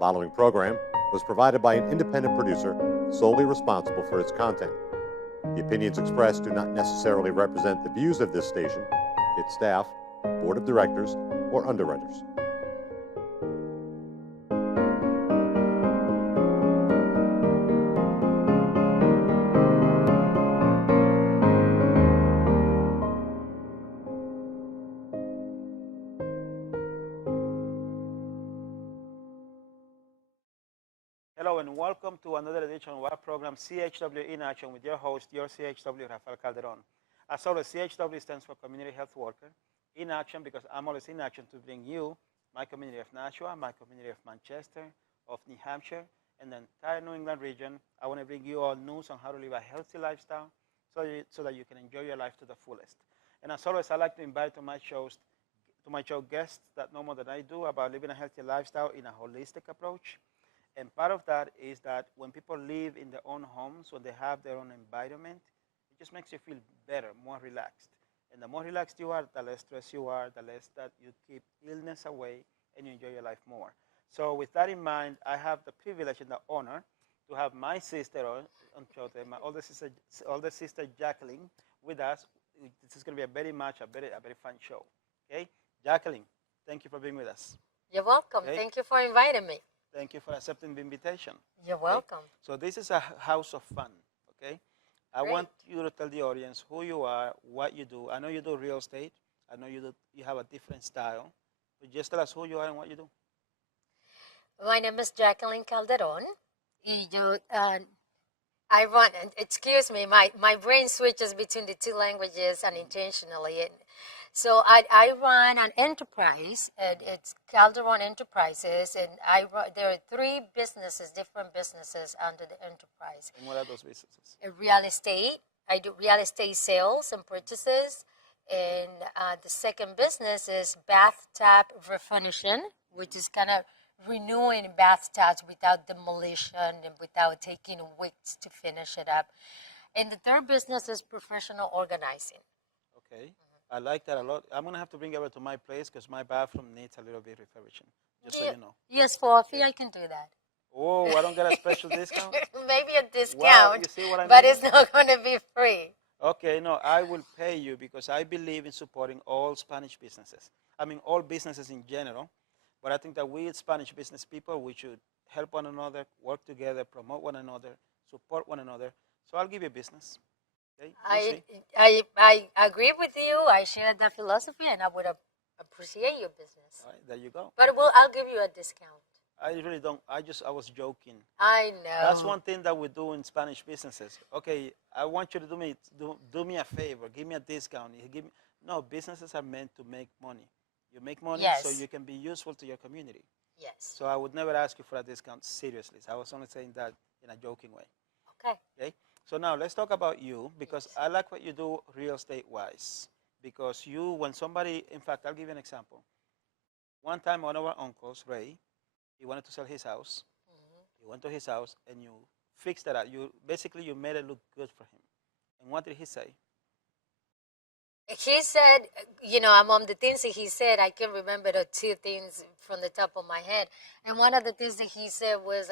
following program was provided by an independent producer solely responsible for its content. The opinions expressed do not necessarily represent the views of this station, its staff, board of directors, or underwriters. Hello and welcome to another edition of our program, CHW in Action, with your host, your CHW, Rafael Calderon. As always, CHW stands for Community Health Worker in Action, because I'm always in action to bring you my community of Nashua, my community of Manchester, of New Hampshire, and the entire New England region. I want to bring you all news on how to live a healthy lifestyle so that you can enjoy your life to the fullest. And as always, I like to invite to my show guests that know more than I do about living a healthy lifestyle in a holistic approach. And part of that is that when people live in their own homes, when they have their own environment, it just makes you feel better, more relaxed. And the more relaxed you are, the less stressed you are, the less that you keep illness away, and you enjoy your life more. So with that in mind, I have the privilege and the honor to have my sister on show, my older sister Jacqueline, with us. This is going to be a very fun show. Okay, Jacqueline, thank you for being with us. You're welcome. Okay? Thank you for inviting me. Thank you for accepting the invitation. You're welcome. Okay? So this is a house of fun, okay? I want you to tell the audience who you are, what you do. I know you do real estate. I know you have a different style. But just tell us who you are and what you do. My name is Jacqueline Calderon. I run, excuse me, my brain switches between the two languages unintentionally. So I run an enterprise, and it's Calderon Enterprises, and there are three businesses, different businesses under the enterprise. And what are those businesses? Real estate. I do real estate sales and purchases. And the second business is bathtub refurnishing, which is kind of renewing bathtubs without demolition and without taking weeks to finish it up. And the third business is professional organizing. Okay. I like that a lot. I'm going to have to bring it over to my place because my bathroom needs a little bit refurbishing, just so you know. Yes, for a fee, I can do that. Oh, I don't get a special discount? Maybe a discount, wow, you see what I mean? But it's not going to be free. Okay, no, I will pay you because I believe in supporting all Spanish businesses. I mean, all businesses in general. But I think that we Spanish business people, we should help one another, work together, promote one another, support one another. So I'll give you business. Okay? I agree with you. I share that philosophy, and I would appreciate your business. All right, there you go. But I'll give you a discount. I really don't. I was joking. I know. That's one thing that we do in Spanish businesses. Okay, I want you to do me a favor. Give me a discount. No, businesses are meant to make money. You make money so you can be useful to your community. Yes. So I would never ask you for a discount seriously. So I was only saying that in a joking way. Okay. Okay. So now let's talk about you, because I like what you do real estate-wise. Because when somebody, in fact, I'll give you an example. One time, one of our uncles, Ray, he wanted to sell his house. Mm-hmm. You went to his house and you fixed it out. You made it look good for him. And what did he say? He said, among the things that he said, I can remember the two things from the top of my head. And one of the things that he said was,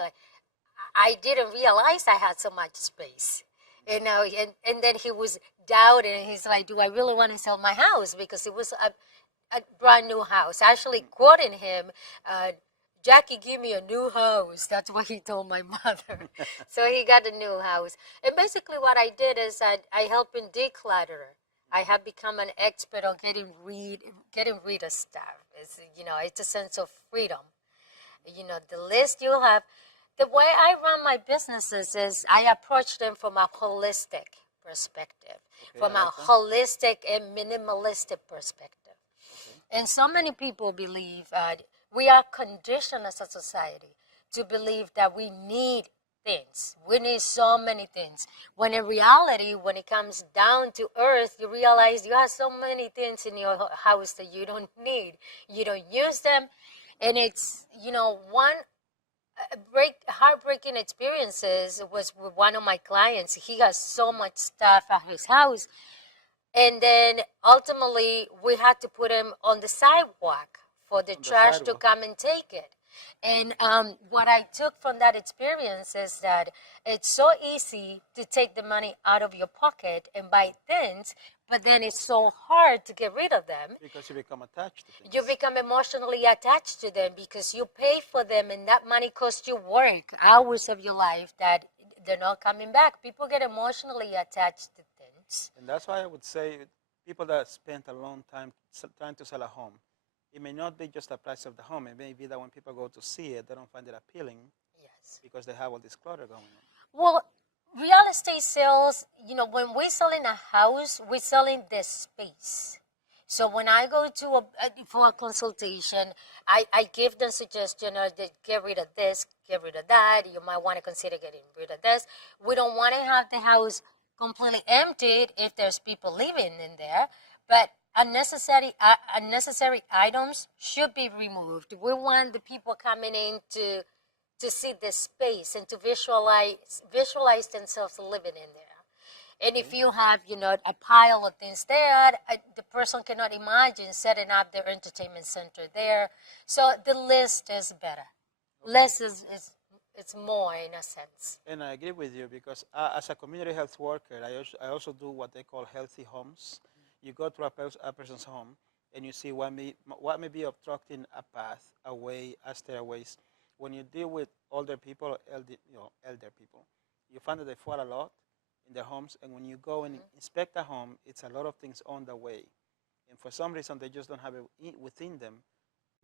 I didn't realize I had so much space. And then he was doubting. He's like, do I really want to sell my house? Because it was a brand new house. Actually, quoting him, Jackie, give me a new house. That's what he told my mother. So he got a new house. And basically what I did is I helped him declutter. I have become an expert on getting rid of stuff. It's a sense of freedom. The list you have. The way I run my businesses is I approach them from a holistic perspective, from a holistic and minimalistic perspective. Okay. And so many people believe we are conditioned as a society to believe that we need things. We need so many things. When in reality, when it comes down to earth, you realize you have so many things in your house that you don't need. You don't use them. And it's, one heartbreaking experiences was with one of my clients. He has so much stuff at his house. And then ultimately we had to put him on the sidewalk for the trash to come and take it. And what I took from that experience is that it's so easy to take the money out of your pocket and buy things, but then it's so hard to get rid of them. Because you become attached to things. You become emotionally attached to them because you pay for them, and that money costs you work, hours of your life that they're not coming back. People get emotionally attached to things. And that's why I would say people that spent a long time trying to sell a home, it may not be just the price of the home. It may be that when people go to see it, they don't find it appealing. Yes. Because they have all this clutter going on. Well, real estate sales, when we're selling a house, we're selling the space. So when I go to for a consultation, I give them suggestion that get rid of this, get rid of that. You might want to consider getting rid of this. We don't want to have the house completely emptied if there's people living in there, but unnecessary items should be removed. We want the people coming in to see the space and to visualize themselves living in there. And if you have, a pile of things there, the person cannot imagine setting up their entertainment center there. So the list is better. Less is more in a sense. And I agree with you because as a community health worker, I also do what they call healthy homes. You go to a person's home and you see what may be obstructing a path, a way, a stairways. When you deal with older people, elder people, you find that they fall a lot in their homes. And when you go and inspect a home, it's a lot of things on the way. And for some reason, they just don't have it within them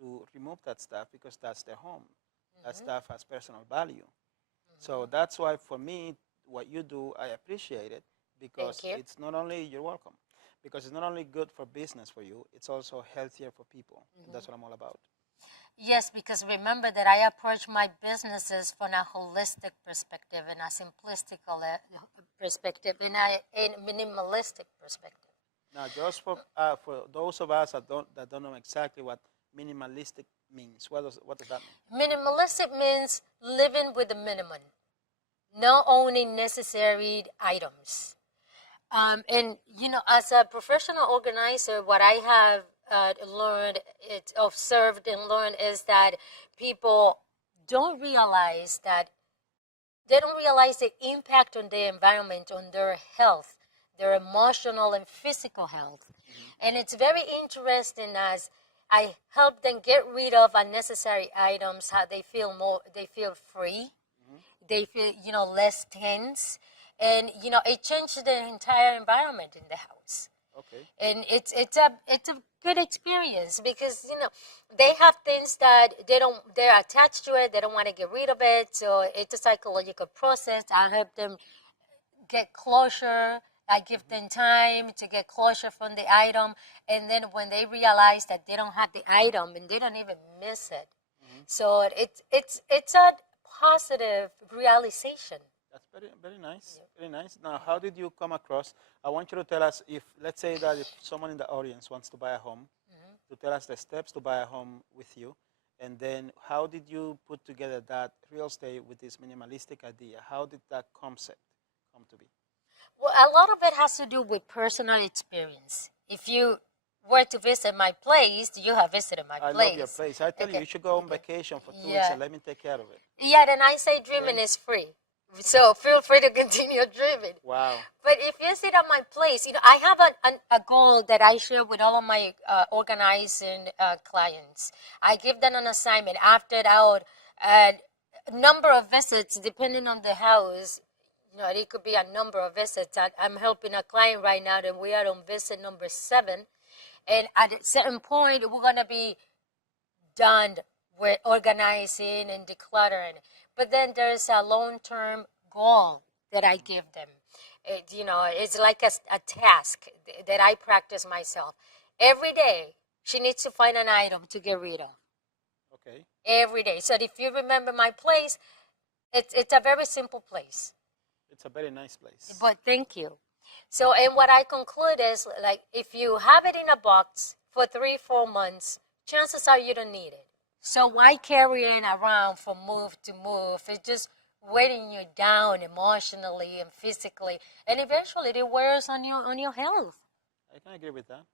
to remove that stuff because that's their home. That stuff has personal value. So that's why, for me, what you do, I appreciate it because it's not only, you're welcome, because it's not only good for business for you, it's also healthier for people. That's what I'm all about. Yes, because remember that I approach my businesses from a holistic perspective and a simplistic perspective and a minimalistic perspective. Now, just for those of us that don't know exactly what minimalistic means, what does that mean? Minimalistic means living with the minimum, not owning necessary items. And, as a professional organizer, what I have observed and learned is that people don't realize the impact on the environment, on their health, their emotional and physical health. And it's very interesting as I help them get rid of unnecessary items, how they feel free, they feel, less tense, and, it changes the entire environment in the house. Okay. And it's a good experience because they have things that they're attached to it, they don't want to get rid of it, so it's a psychological process. I help them get closure. I give them time to get closure from the item, and then when they realize that they don't have the item and they don't even miss it, so it's a positive realization. That's very, very nice. Very nice. Now, how did you come across? I want you to tell us let's say that if someone in the audience wants to buy a home, to tell us the steps to buy a home with you, and then how did you put together that real estate with this minimalistic idea? How did that concept come to be? Well, a lot of it has to do with personal experience. If you were to visit my place, you have visited my place. I love your place. I tell you should go on vacation for 2 weeks and let me take care of it. Yeah, then I say dreaming is free. So feel free to continue dreaming. Wow. But if you sit at my place, I have a goal that I share with all of my organizing clients. I give them an assignment. After that, a number of visits, depending on the house, it could be a number of visits. I'm helping a client right now, and we are on visit number 7. And at a certain point, we're going to be done with organizing and decluttering. But then there's a long-term goal that I give them. It's like a task that I practice myself. Every day, she needs to find an item to get rid of. Okay. Every day. So if you remember my place, it's a very simple place. It's a very nice place. But thank you. So, and what I conclude is, like, if you have it in a box for 3-4 months, chances are you don't need it. So why carry it around from move to move? It's just weighing you down emotionally and physically, and eventually it wears on your health. I can agree with that.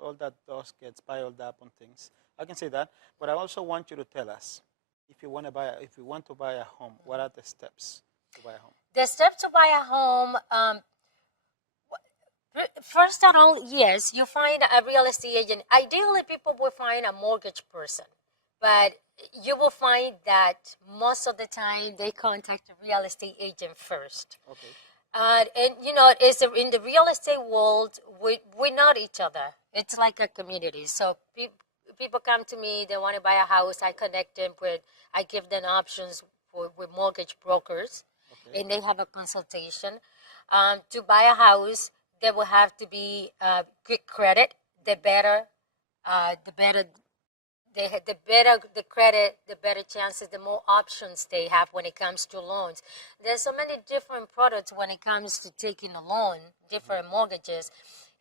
all that dust gets piled up on things. I can say that, but I also want you to tell us if you want to buy a home, what are the steps to buy a home? The steps to buy a home. First of all, yes, you find a real estate agent. Ideally, people will find a mortgage person, but you will find that most of the time they contact a real estate agent first. Okay. And it's in the real estate world, we know each other. It's like a community. So people come to me, they want to buy a house. I connect them I give them options with mortgage brokers, Okay. and they have a consultation. To buy a house, there will have to be good credit. The better the credit, the better chances, the more options they have when it comes to loans. There's so many different products when it comes to taking a loan, different mortgages,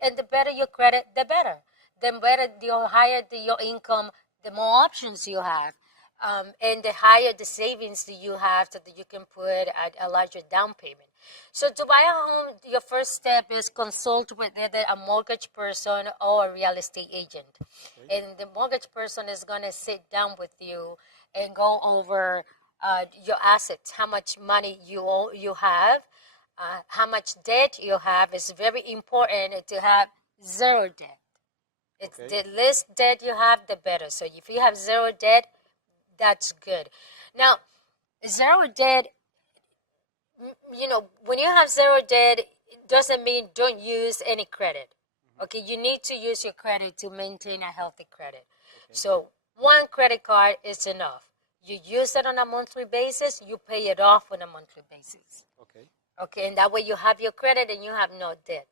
and the better your credit, the better. The better, the higher your income, the more options you have. And the higher the savings that you have so that you can put a larger down payment. So to buy a home, your first step is consult with either a mortgage person or a real estate agent. Okay. And the mortgage person is going to sit down with you and go over your assets, how much money you have, how much debt you have. It's very important to have zero debt. It's okay. The less debt you have, the better. So if you have zero debt, that's good. Now, zero debt, when you have zero debt, it doesn't mean don't use any credit. Okay, you need to use your credit to maintain a healthy credit. Okay. So one credit card is enough. You use it on a monthly basis, you pay it off on a monthly basis. Okay. Okay, and that way you have your credit and you have no debt.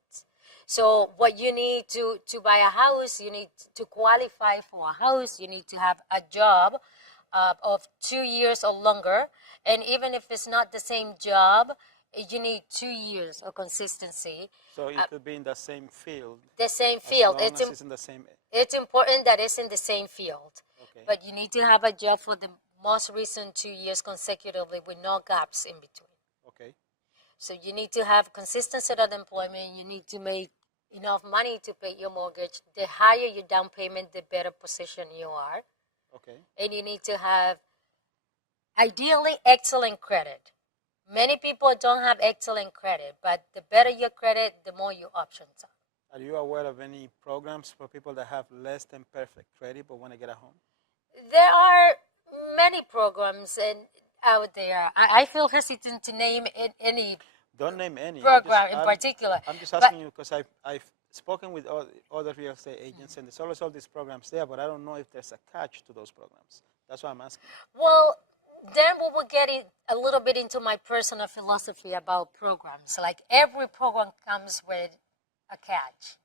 So what you need to buy a house, you need to qualify for a house, you need to have a job of 2 years or longer. And even if it's not the same job, you need 2 years of consistency. So it could be in the same field. The same field. As long as it's in the same. It's important that it's in the same field. Okay. But you need to have a job for the most recent 2 years consecutively with no gaps in between. Okay. So you need to have consistency of employment. You need to make enough money to pay your mortgage. The higher your down payment, the better position you are. Okay. And you need to have, ideally, excellent credit. Many people don't have excellent credit, but the better your credit, the more your options are. Are you aware of any programs for people that have less than perfect credit but want to get a home? There are many programs out there. I feel hesitant to name any. Don't name any. Program in particular. I'm just asking you because I've spoken with other real estate agents, and there's always all these programs there, but I don't know if there's a catch to those programs. That's why I'm asking. Well, then we will get a little bit into my personal philosophy about programs. Like every program comes with a catch.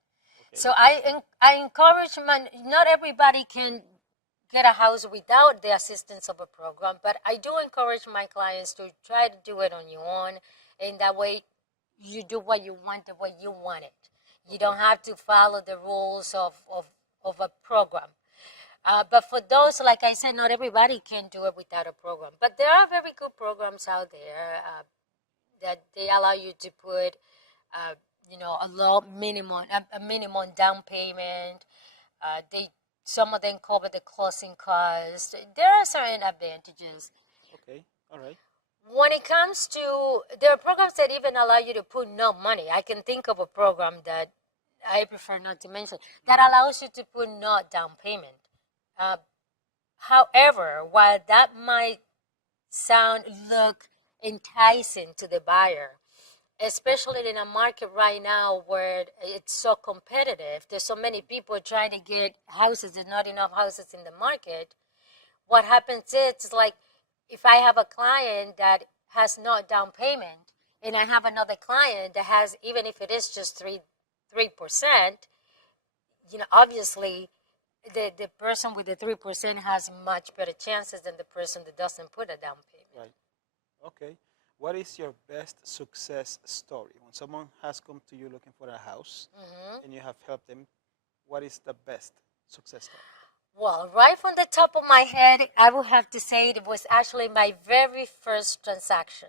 Okay. So I encourage not everybody can get a house without the assistance of a program, but I do encourage my clients to try to do it on your own, and that way you do what you want the way you want it. You okay. Don't have to follow the rules of a program. But for those, like I said, not everybody can do it without a program. But there are very good programs out there that they allow you to put, a low minimum, a minimum down payment. Some of them cover the closing costs. There are certain advantages. Okay, all right. When it comes to, there are programs that even allow you to put no money. I can think of a program that I prefer not to mention that allows you to put no down payment. However, while that might look enticing to the buyer, especially in a market right now where it's so competitive, there's so many people trying to get houses, there's not enough houses in the market. What happens is like if I have a client that has no down payment and I have another client that has, even if it is just 3%, obviously the person with the 3% has much better chances than the person that doesn't put a down payment. Right. Okay. What is your best success story? When someone has come to you looking for a house and you have helped them, what is the best success story? Well, right from the top of my head, I would have to say it was actually my very first transaction,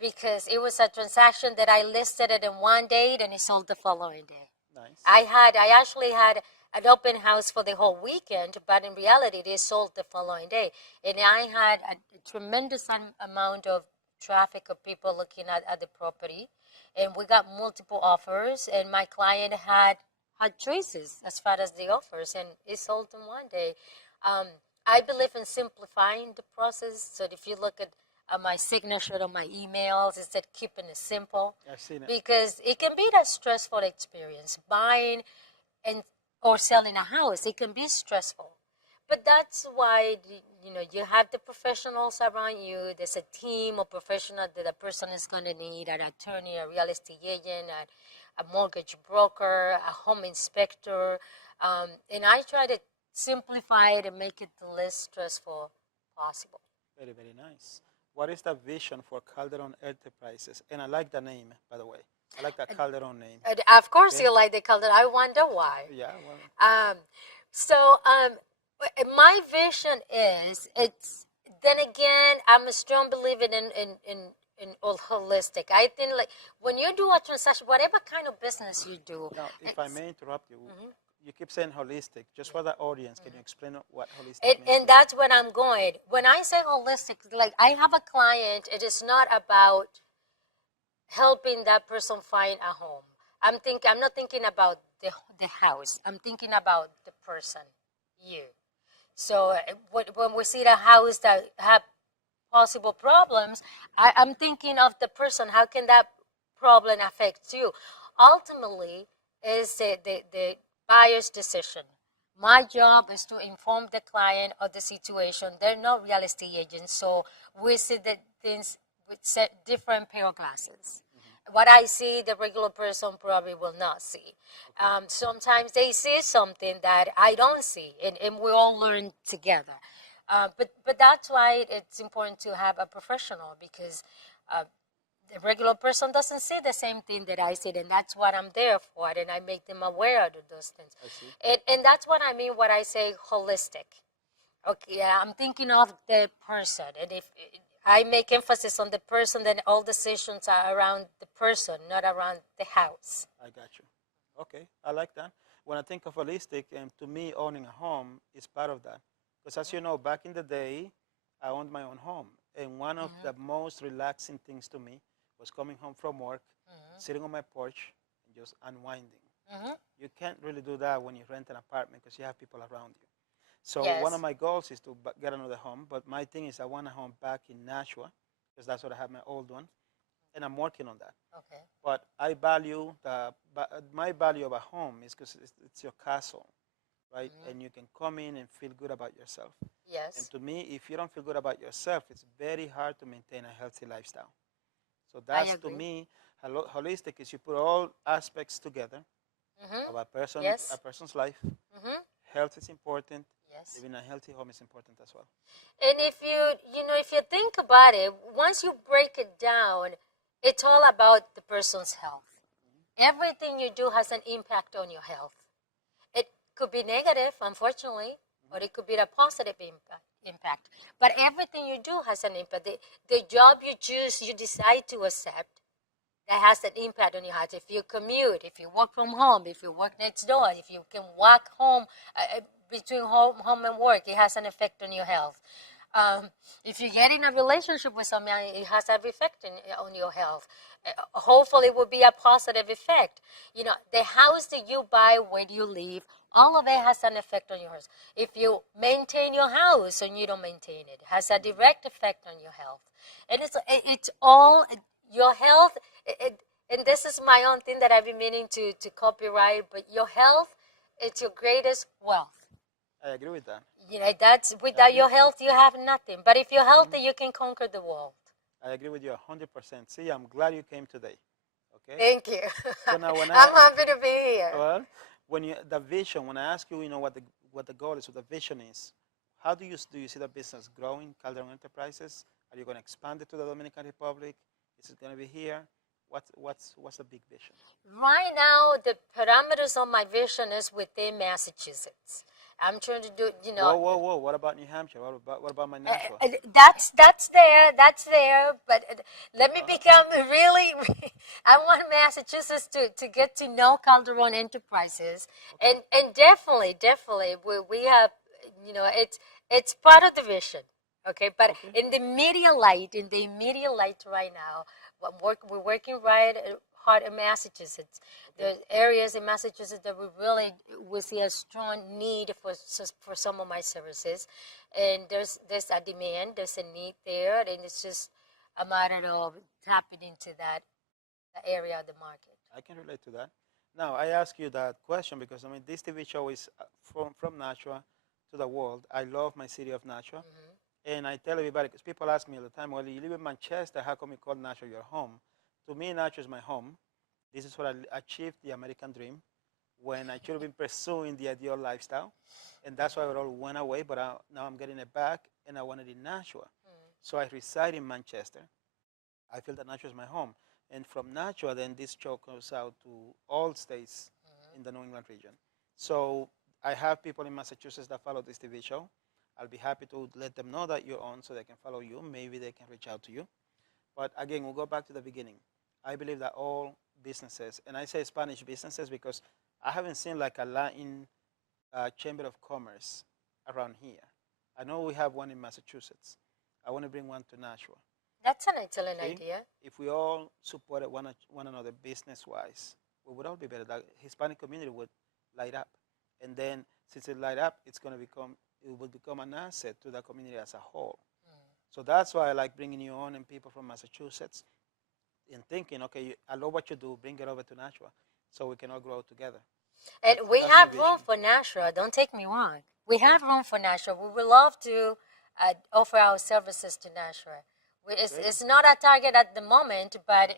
because it was a transaction that I listed it in one day and it sold the following day. Nice. Nice. I actually had an open house for the whole weekend, but in reality, they sold the following day. And I had a tremendous amount of traffic of people looking at the property. And we got multiple offers, and my client had choices as far as the offers, and it sold in one day. I believe in simplifying the process. So if you look at my signature on my emails, it said keeping it simple. I've seen it. Because it can be that stressful experience. Buying and or selling a house, it can be stressful. But that's why you have the professionals around you. There's a team of professionals that a person is going to need: an attorney, a real estate agent, a mortgage broker, a home inspector. And I try to simplify it and make it the least stressful possible. Very, very nice. What is the vision for Calderon Enterprises? And I like the name, by the way. I like that Calderon name. Of course, you like the Calderon. I wonder why. Yeah. Well. My vision is Then again, I'm a strong believer in all holistic. I think like when you do a transaction, whatever kind of business you do. Now, if I may interrupt you, you keep saying holistic. Just for the audience, can you explain what holistic means? And that's when I'm going. When I say holistic, like I have a client, it is not about helping that person find a home. I'm not thinking about the house. I'm thinking about the person, you. So when we see the house that have possible problems, I'm thinking of the person. How can that problem affect you? Ultimately, is the buyer's decision. My job is to inform the client of the situation. They're not real estate agents, so we see the things with different pair of glasses. What I see, the regular person probably will not see. Sometimes they see something that I don't see, and we all learn together. But that's why it's important to have a professional, because the regular person doesn't see the same thing that I see, and that's what I'm there for, and I make them aware of those things. I see. And that's what I mean when I say holistic. Okay, I'm thinking of the person, and if I make emphasis on the person, then all decisions are around the person, not around the house. I got you. Okay, I like that. When I think of holistic, and to me, owning a home is part of that. Because as you know, back in the day, I owned my own home. And one of the most relaxing things to me was coming home from work, sitting on my porch, and just unwinding. You can't really do that when you rent an apartment because you have people around you. So one of my goals is to get another home. But my thing is I want a home back in Nashua, because that's what I have my old one. And I'm working on that. Okay. But I value my value of a home is because it's your castle, right? And you can come in and feel good about yourself. Yes. And to me, if you don't feel good about yourself, it's very hard to maintain a healthy lifestyle. So that's, to me, holistic is you put all aspects together of a person's life. Health is important. Yes. Living a healthy home is important as well. And if you think about it, once you break it down, it's all about the person's health. Everything you do has an impact on your health. It could be negative, unfortunately, or it could be a positive impact. But everything you do has an impact. The job you decide to accept, that has an impact on your health. If you commute, if you work from home, if you work next door, if you can walk home between home and work, it has an effect on your health. If you get in a relationship with someone, it has an effect on your health. Hopefully, it will be a positive effect. The house that you buy, where do you live, all of it has an effect on your health. If you maintain your house and you don't maintain it, has a direct effect on your health. And it's all your health. And this is my own thing that I've been meaning to copyright. But your health, it's your greatest wealth. I agree with that. That's without your health, you have nothing. But if you're healthy, you can conquer the world. I agree with you 100%. See, I'm glad you came today. Okay. Thank you. So now I'm happy to be here. Well, the vision, when I ask you, what the goal is, what the vision is, how do you see the business growing, Calderon Enterprises? Are you going to expand it to the Dominican Republic? Is it going to be here? What's the big vision? Right now, the parameters of my vision is within Massachusetts. I'm trying to do, Whoa! What about New Hampshire? What about my Nashua? That's there. But let me become really. I want Massachusetts to get to know Calderon Enterprises, Okay. and definitely, we have, it's part of the vision. Okay, but Okay. in the immediate light right now, we're working hard in Massachusetts. There's areas in Massachusetts that we see a strong need for some of my services, and there's a demand, there's a need there, and it's just a matter of tapping into that area of the market. I can relate to that. Now, I ask you that question because I mean, this TV show is from Nashua to the world. I love my city of Nashua, and I tell everybody because people ask me all the time, "Well, you live in Manchester. How come you call Nashua your home?" To me, Nashua is my home. This is what I achieved the American dream when I should have been pursuing the ideal lifestyle, and that's why it all went away. But now I'm getting it back, and I want it in Nashua. So I reside in Manchester. I feel that Nashua is my home. And from Nashua, then this show goes out to all states in the New England region. So I have people in Massachusetts that follow this TV show. I'll be happy to let them know that you're on so they can follow you. Maybe they can reach out to you. But again, we'll go back to the beginning. I believe that all businesses, and I say Spanish businesses because I haven't seen like a Latin Chamber of Commerce around here. I know we have one in Massachusetts. I want to bring one to Nashua. That's an excellent See? idea. If we all supported one another business-wise, we would all be better. The Hispanic community would light up, and then since it light up, it will become an asset to the community as a whole. So that's why I like bringing you on and people from Massachusetts, and thinking, okay, I love what you do, bring it over to Nashua, so we can all grow together. And we That's my have room vision. for Nashua. Don't take me wrong. We have room for Nashua. We would love to offer our services to Nashua. It's not a target at the moment, but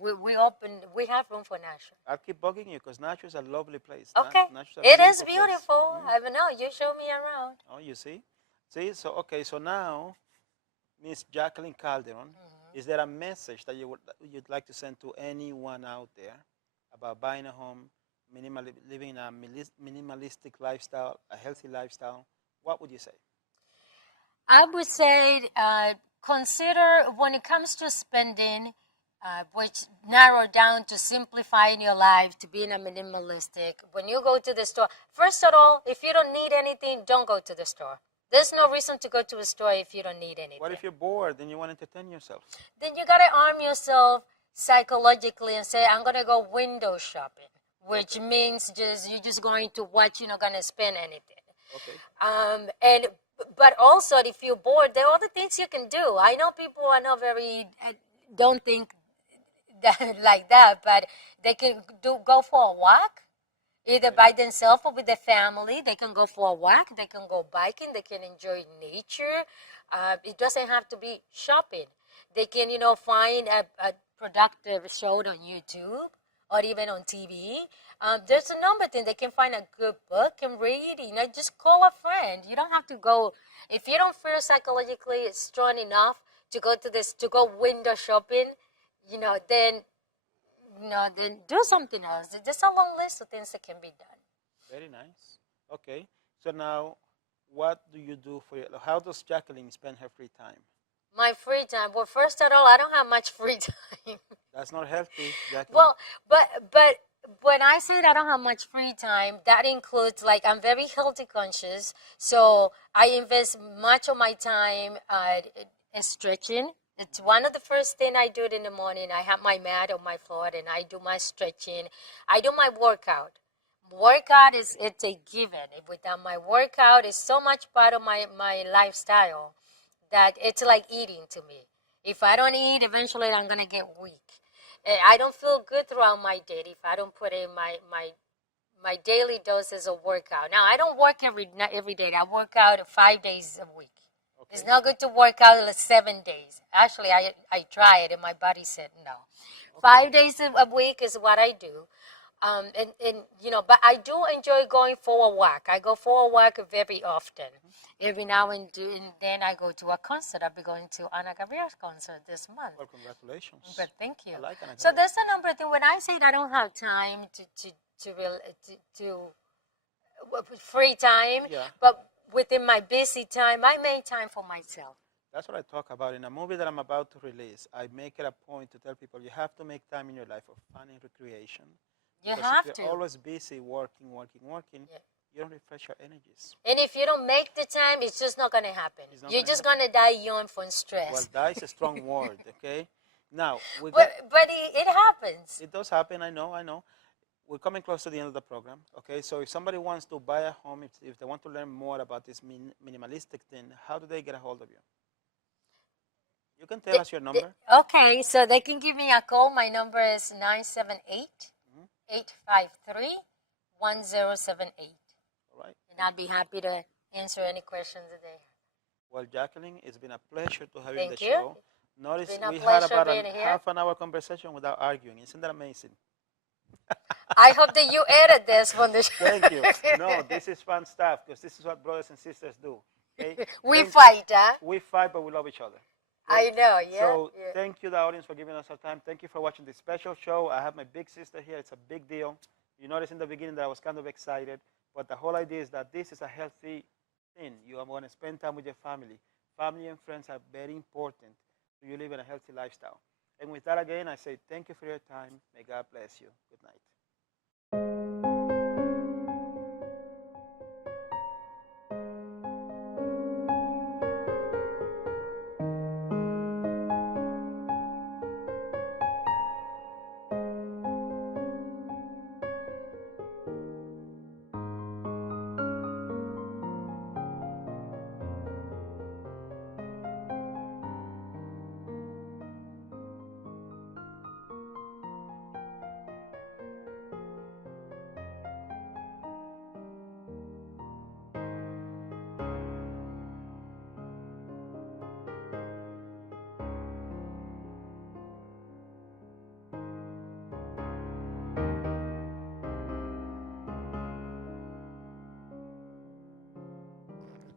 we have room for Nashua. I'll keep bugging you because Nashua is a lovely place. Okay. Nashua's a It is place. beautiful. I know. You show me around. Oh, you see? See, so okay, so now, Miss Jacqueline Calderon, is there a message that you'd like to send to anyone out there about buying a home, living a minimalistic lifestyle, a healthy lifestyle? What would you say? I would say consider when it comes to spending, which narrow down to simplifying your life to being a minimalistic. When you go to the store, first of all, if you don't need anything, don't go to the store. There's no reason to go to a store if you don't need anything. What if you're bored and you want to entertain yourself? Then you gotta arm yourself psychologically and say, I'm gonna go window shopping, which means you're just going to watch. You're not gonna spend anything. Okay. But also, if you're bored, there are other things you can do. I know people are not don't think that like that, but they can go for a walk, either by themselves or with their family. They can go for a walk. They can go biking. They can enjoy nature. It doesn't have to be shopping. They can, find a productive show on YouTube or even on TV. There's a number of things. They can find a good book and read. Just call a friend. You don't have to go. If you don't feel psychologically strong enough to go window shopping, then do something else. There's a long list of things that can be done. Very nice. Okay. So now, what do you do how does Jacqueline spend her free time? My free time. Well, first of all, I don't have much free time. That's not healthy, Jacqueline. Well, but when I say that I don't have much free time, that includes I'm very healthy conscious, so I invest much of my time in stretching. It's one of the first thing I do in the morning. I have my mat on my floor and I do my stretching. I do my workout. Workout it's a given. Without my workout, it's so much part of my lifestyle that it's like eating to me. If I don't eat, eventually I'm gonna get weak. I don't feel good throughout my day if I don't put in my daily doses of workout. Now I don't work every day. I work out 5 days a week. Okay. It's not good to work out 7 days. Actually, I tried and my body said no. Okay. 5 days a week is what I do. And but I do enjoy going for a walk. I go for a walk very often. Every now and then I go to a concert. I'll be going to Ana Gabriel's concert this month. Well, congratulations. But thank you. I like Ana So Gabriel. that's the number thing. When I say that I don't have time to free time, Yeah. but within my busy time, I make time for myself. That's what I talk about. In a movie that I'm about to release, I make it a point to tell people you have to make time in your life for fun and recreation. You Because have if to. you're always busy working, Yeah. you don't refresh your energies. And if you don't make the time, it's just not going to happen. It's not You're gonna just happen. going to die young from stress. Well, that is a strong word, okay? Now, but it happens. it does happen, I know. We're coming close to the end of the program, okay? So if somebody wants to buy a home, if they want to learn more about this minimalistic thing, how do they get a hold of you? You can tell us your number. Okay, so they can give me a call. My number is 978-853-1078. All right. And I'd be happy to answer any questions that they have. Well, Jacqueline, it's been a pleasure to have you in Thank the you. show. Notice It's been a we had pleasure about being here. half an hour conversation without arguing. Isn't that amazing? I hope that you edit this from the show. Thank you. No, this is fun stuff because this is what brothers and sisters do. Okay? We fight, huh? We fight, but we love each other. I know, yeah. So yeah. thank you, the audience, for giving us our time. Thank you for watching this special show. I have my big sister here. It's a big deal. You noticed in the beginning that I was kind of excited, but the whole idea is that this is a healthy thing. You are going to spend time with your family. Family and friends are very important so you live in a healthy lifestyle. And with that, again, I say thank you for your time. May God bless you. Good night.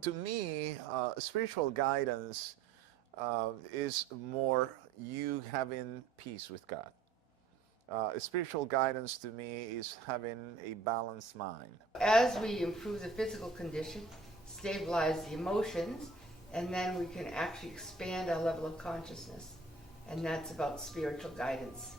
To me, spiritual guidance is more you having peace with God. Spiritual guidance to me is having a balanced mind. As we improve the physical condition, stabilize the emotions, and then we can actually expand our level of consciousness. And that's about spiritual guidance.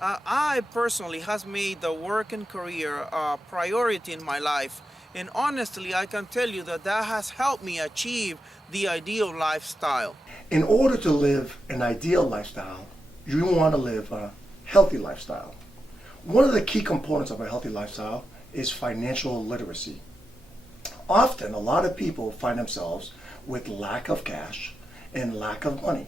I personally has made the work and career a priority in my life. And honestly, I can tell you that that has helped me achieve the ideal lifestyle. In order to live an ideal lifestyle, you want to live a healthy lifestyle. One of the key components of a healthy lifestyle is financial literacy. Often, a lot of people find themselves with lack of cash and lack of money.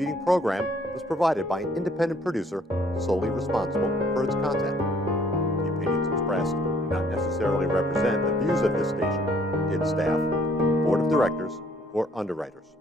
preceding program was provided by an independent producer solely responsible for its content. The opinions expressed do not necessarily represent the views of this station, its staff, board of directors, or underwriters.